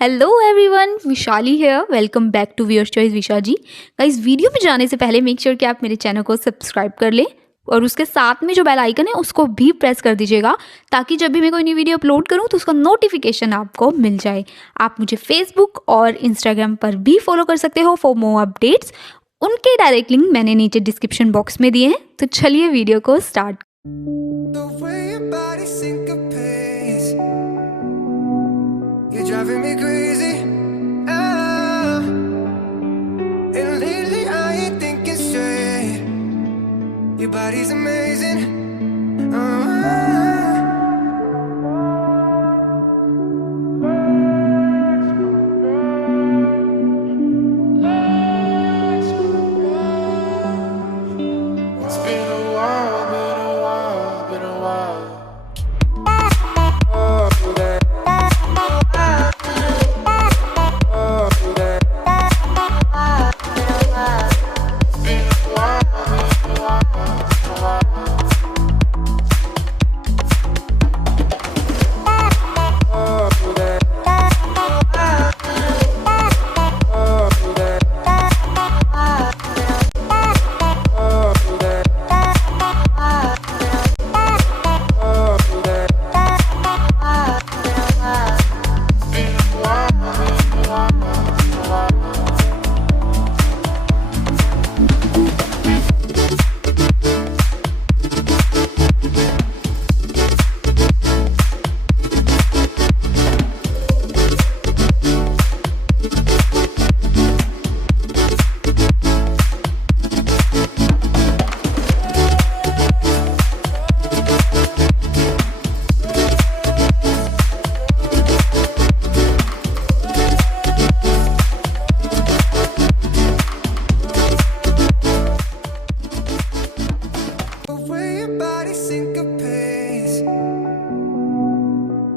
Hello everyone, Vishali here. Welcome back to viewers choice Visha ji. Guys, video पे जाने से पहले मेक श्योर कि आप मेरे चैनल को सब्सक्राइब कर लें और उसके साथ में जो बेल आइकन है उसको भी प्रेस कर दीजिएगा, ताकि जब भी मैं कोई नई वीडियो अपलोड करूं तो उसका नोटिफिकेशन आपको मिल जाए। आप मुझे फेसबुक और इंस्टाग्राम पर भी फॉलो कर सकते हो फॉर मोर अपडेट्स। उनके डायरेक्ट लिंक मैंने नीचे डिस्क्रिप्शन बॉक्स में दिए हैं। तो चलिए वीडियो को start. You're driving me crazy. Ah, and lately I ain't thinking straight. Your body's amazing. It's been a while, been a while, been a while.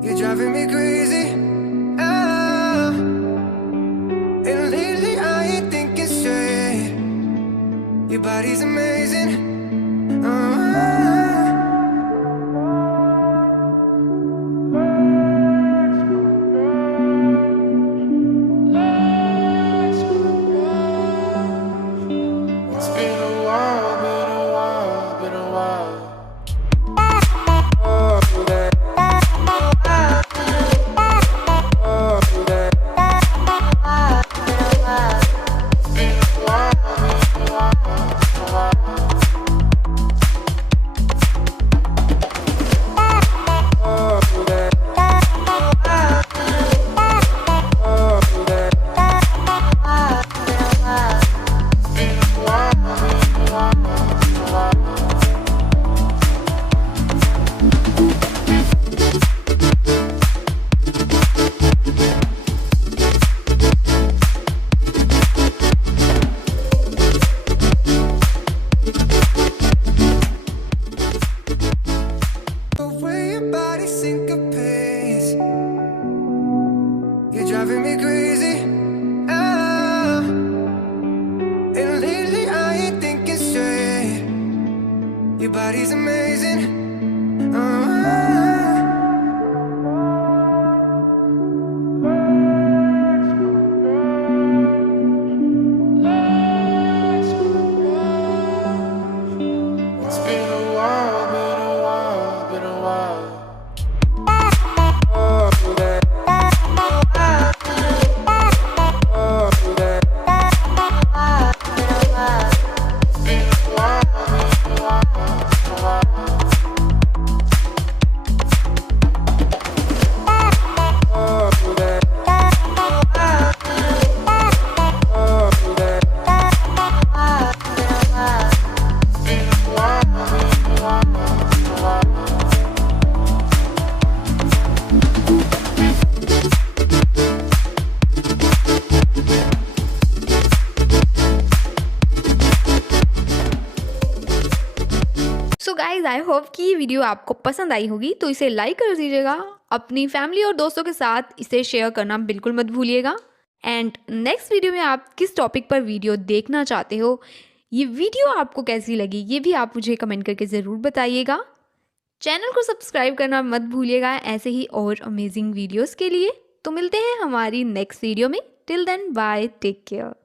You're driving me crazy. Ah, and lately I ain't thinking straight. Your body's amazing. It's been a while, been a while, been a while. You're driving me crazy. Ah, and lately I ain't thinking straight. Your body's amazing. It's been a while, been a while, been a while. So guys, I hope कि ये video आपको पसंद आई होगी, तो इसे like कर दीजिएगा। अपनी फैमिली और दोस्तों के साथ इसे शेयर करना बिल्कुल मत भूलिएगा। एंड नेक्स्ट वीडियो में आप किस टॉपिक पर वीडियो देखना चाहते हो, ये वीडियो आपको कैसी लगी, ये भी आप मुझे कमेंट करके ज़रूर बताइएगा। चैनल को सब्सक्राइब करना मत भूलिएगा ऐसे ही और अमेजिंग वीडियोज़ के लिए। तो मिलते हैं हमारी नेक्स्ट वीडियो में। Till then bye, take care.